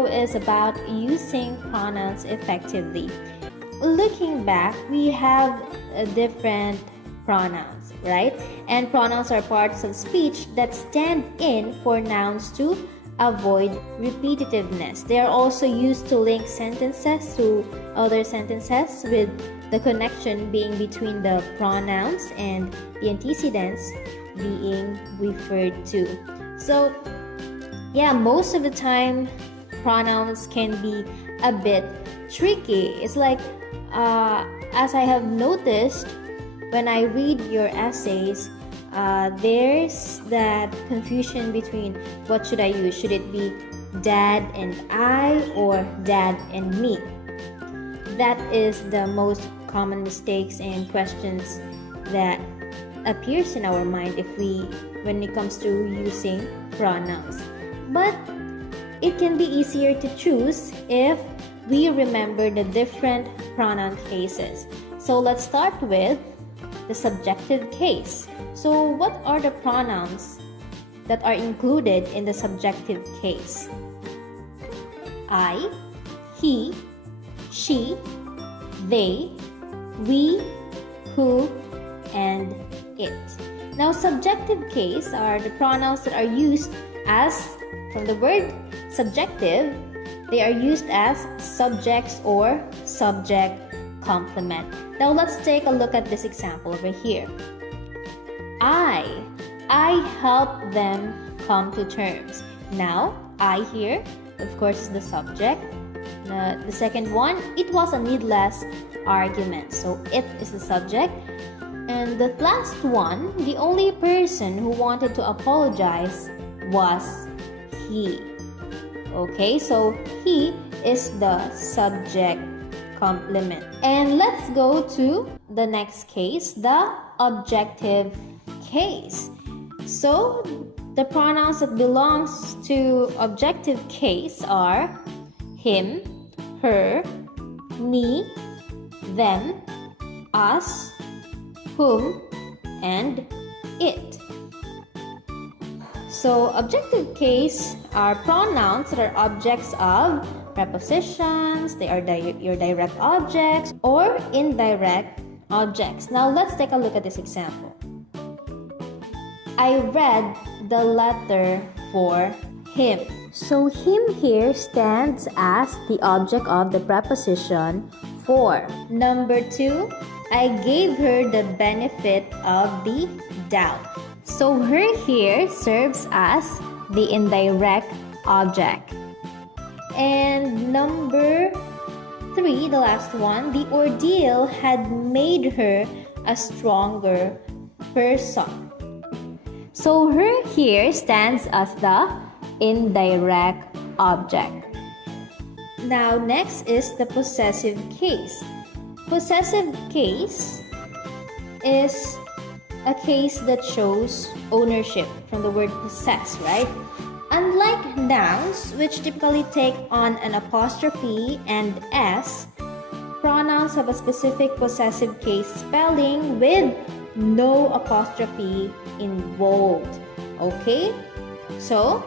video is about using pronouns effectively. Looking back, we have different pronouns, right? And pronouns are parts of speech that stand in for nouns to avoid repetitiveness. They are also used to link sentences to other sentences, with the connection being between the pronouns and the antecedents being referred to. So yeah, most of the time pronouns can be a bit tricky. It's like as I have noticed when I read your essays, there's that confusion between what should I use. Should it be dad and I or dad and me? That is the most common mistakes and questions that appears in our mind when it comes to using pronouns. But it can be easier to choose if we remember the different pronoun cases. So let's start with the subjective case. So what are the pronouns that are included in the subjective case? I, he, she, they, we, who, and it. Now, subjective case are the pronouns that are used as, from the word subjective, they are used as subjects or subject complement. Now let's take a look at this example over here. I help them come to terms. Now, I here, of course, is the subject. The second one, it was a needless argument. So it is the subject. And the last one, the only person who wanted to apologize was he. Okay, so he is the subject complement. And let's go to the next case, the objective case. So the pronouns that belongs to objective case are him, her, me, them, us, whom, and it. So objective case are pronouns that are objects of prepositions. They are your direct objects or indirect objects. Now let's take a look at this example. I read the letter for him. So him here stands as the object of the preposition for. Number 2, I gave her the benefit of the doubt. So her here serves as the indirect object. And number 3, the last one, the ordeal had made her a stronger person. So her here stands as the indirect object. Now next is the possessive case. Possessive case is a case that shows ownership, from the word possess, right? Unlike nouns, which typically take on an apostrophe and s, pronouns have a specific possessive case spelling with no apostrophe involved. Okay? So,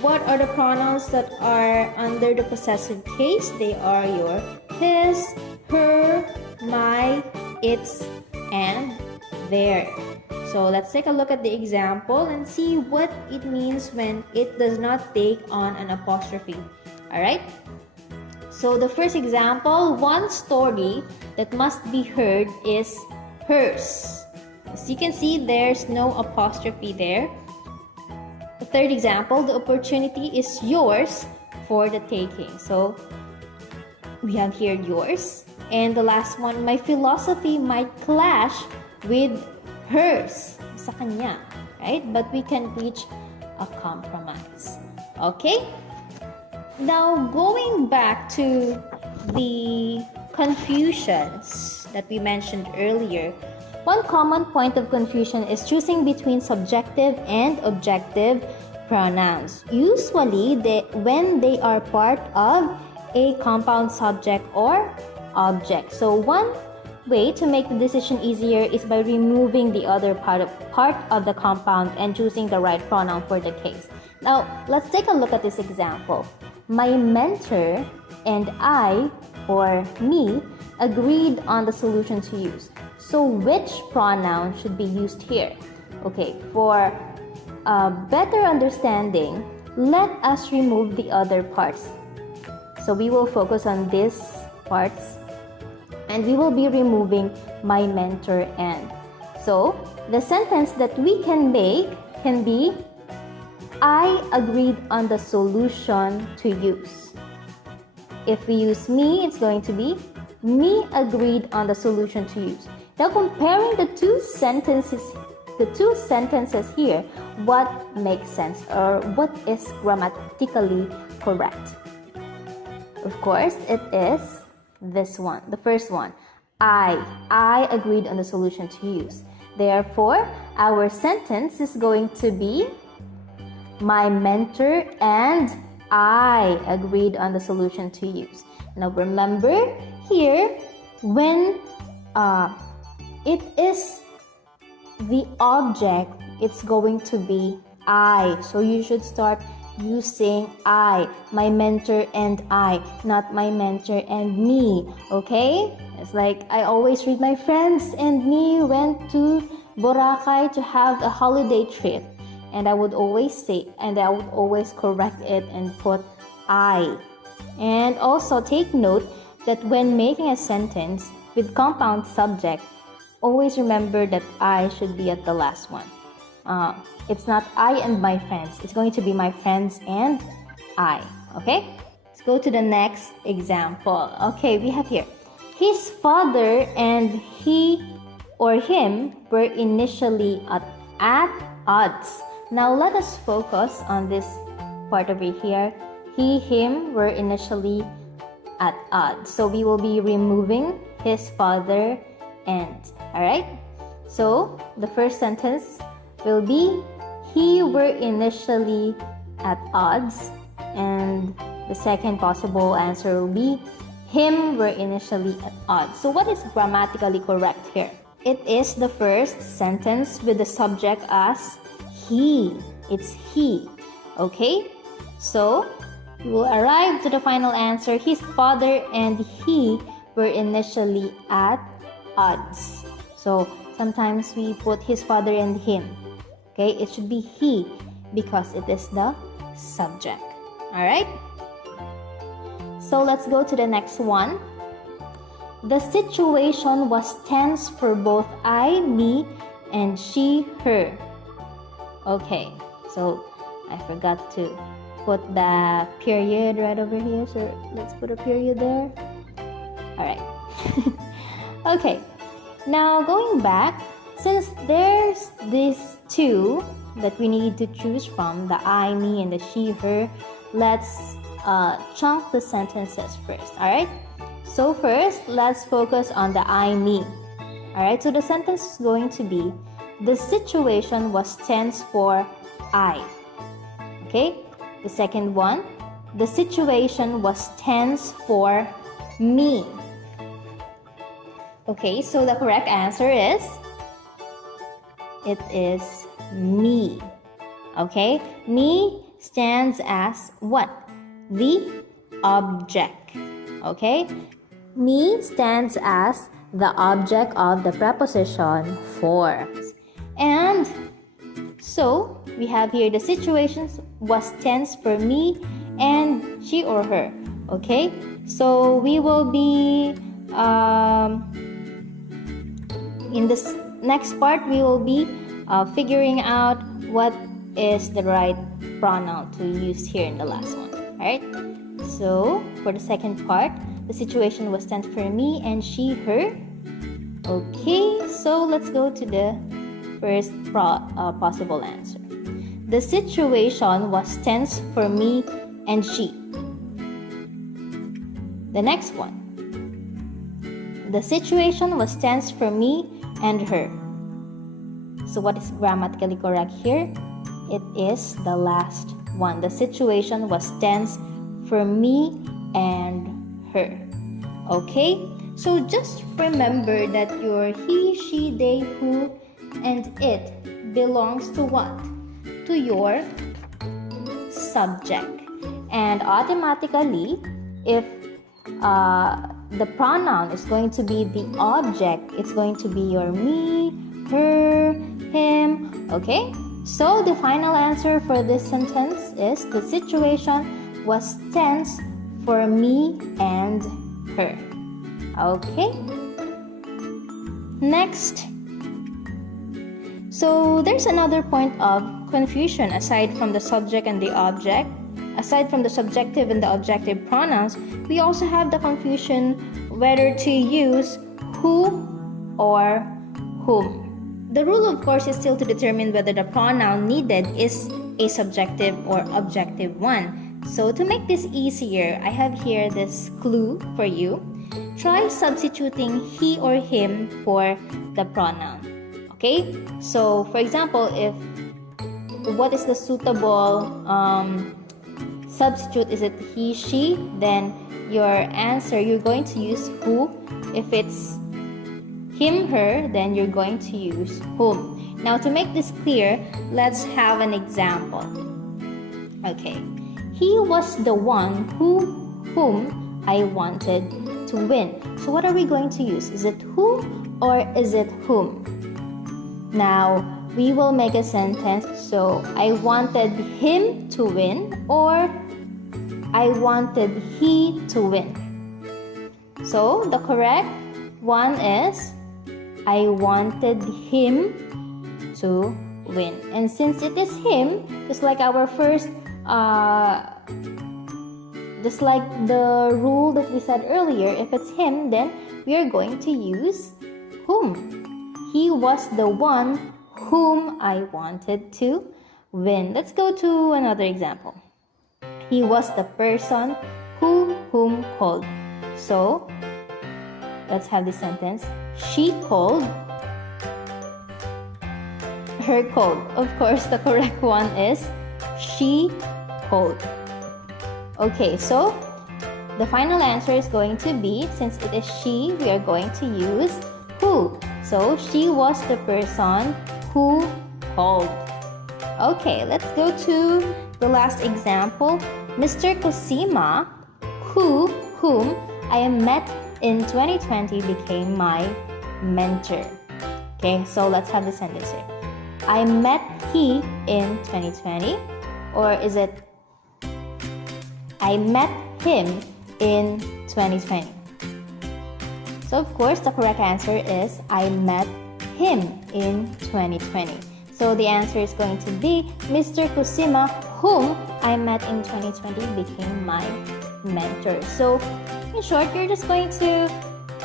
what are the pronouns that are under the possessive case? They are your his, her, my, its, and their. So let's take a look at the example and see what it means when it does not take on an apostrophe. Alright? So the first example, one story that must be heard is hers. As you can see, there's no apostrophe there. The third example, the opportunity is yours for the taking. So we have here yours. And the last one, my philosophy might clash with hers, sa kanya, right? But we can reach a compromise. Okay? Now, going back to the confusions that we mentioned earlier, one common point of confusion is choosing between subjective and objective pronouns. Usually, when they are part of a compound subject or object. So one way to make the decision easier is by removing the other part of the compound and choosing the right pronoun for the case. Now, let's take a look at this example. My mentor and I, or me, agreed on the solution to use. So which pronoun should be used here? Okay, for a better understanding, let us remove the other parts. So we will focus on these parts and we will be removing my mentor and. So the sentence that we can make can be, I agreed on the solution to use. If we use me, it's going to be, me agreed on the solution to use. Now comparing the two sentences here, what makes sense or what is grammatically correct? Of course, it is this one, the first one. I agreed on the solution to use. Therefore, our sentence is going to be, my mentor and I agreed on the solution to use. Now remember here, when it is the object, it's going to be I. So you should start using I, my mentor and I, not my mentor and me. Okay? It's like I always read, my friends and me went to Boracay to have a holiday trip. And I would always say, and I would always correct it and put I. And also take note that when making a sentence with compound subject, always remember that I should be at the last one. It's not I and my friends. It's going to be my friends and I. Okay? Let's go to the next example. Okay, we have here. His father and he or him were initially at odds. Now let us focus on this part over here. He, him were initially at odds. So we will be removing his father and. Alright? So the first sentence will be, he were initially at odds. And the second possible answer will be, him were initially at odds. So what is grammatically correct here? It is the first sentence with the subject as he. It's he. Okay? So we will arrive to the final answer. His father and he were initially at odds. So sometimes we put his father and him. Okay? It should be he because it is the subject. Alright? So let's go to the next one. The situation was tense for both I, me, and she, her. Okay, so I forgot to put the period right over here. So let's put a period there. Alright. Okay, now going back, since there's these two that we need to choose from, the I, me, and the she, her, let's chunk the sentences first. Alright? So first, let's focus on the I, me. Alright, so the sentence is going to be, the situation was tense for I. Okay? The second one, the situation was tense for me. Okay, so the correct answer is, it is me. Okay? Me stands as what? The object. Okay? Me stands as the object of the preposition for. And so we have here, the situation was tense for me and she or her. Okay? So we will be in this next part, we will be figuring out what is the right pronoun to use here in the last one. Alright? So for the second part, the situation was tense for me and she, her. Okay, so let's go to the first possible answer. The situation was tense for me and she. The next one. The situation was tense for me and her. So what is grammatically correct here? It is the last one. The situation was tense for me and her. Okay? So just remember that your he, she, they, who, and it belongs to what? To your subject. and automatically, if the pronoun is going to be the object, it's going to be your me, her, him. Okay, so the final answer for this sentence is the situation was tense for me and her. Okay, next. So there's another point of confusion aside from the subject and the object. Aside from the subjective and the objective pronouns, we also have the confusion whether to use who or whom. The rule, of course, is still to determine whether the pronoun needed is a subjective or objective one. So to make this easier, I have here this clue for you. Try substituting he or him for the pronoun. Okay? So, for example, if what is the suitable substitute? Is it he, she? Then your answer, you're going to use who. If it's him, her, then you're going to use whom. Now, to make this clear, let's have an example. Okay. He was the one whom I wanted to win. So what are we going to use? Is it who or is it whom? Now, we will make a sentence. So, I wanted him to win or I wanted he to win. So, the correct one is I wanted him to win. And since it is him, just like our first, just like the rule that we said earlier, if it's him, then we are going to use whom. He was the one whom I wanted to win. Let's go to another example. He was the person whom called. So, let's have this sentence. She called, her called. Of course, the correct one is she called. Okay, so the final answer is going to be, since it is she, we are going to use who. So, she was the person who called. Okay, let's go to the last example. Mr. Cosima, whom I met in 2020, became my mentor. Okay, so let's have the sentence here. I met he in 2020, or is it I met him in 2020? So, of course, the correct answer is I met him in 2020. So, the answer is going to be Mr. Cosima, whom I met in 2020, became my mentor. So, in short, you're just going to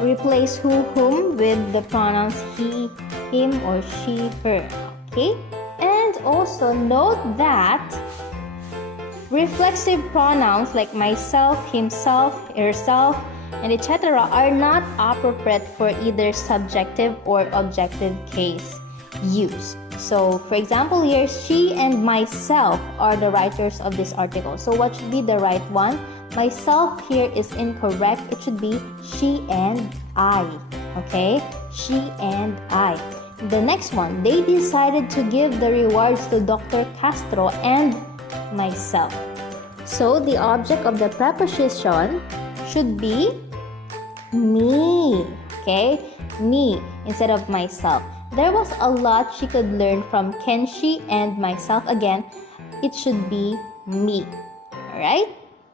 replace whom with the pronouns he, him, or she, her. Okay? And also note that reflexive pronouns like myself, himself, herself, and etc. are not appropriate for either subjective or objective case use. So, for example, here, she and myself are the writers of this article. So, what should be the right one? Myself here is incorrect. It should be she and I. Okay? She and I. The next one, they decided to give the rewards to Dr. Castro and myself. So, the object of the preposition should be me. Okay? Me instead of myself. There was a lot she could learn from Kenshi and myself. Again, it should be me. Alright?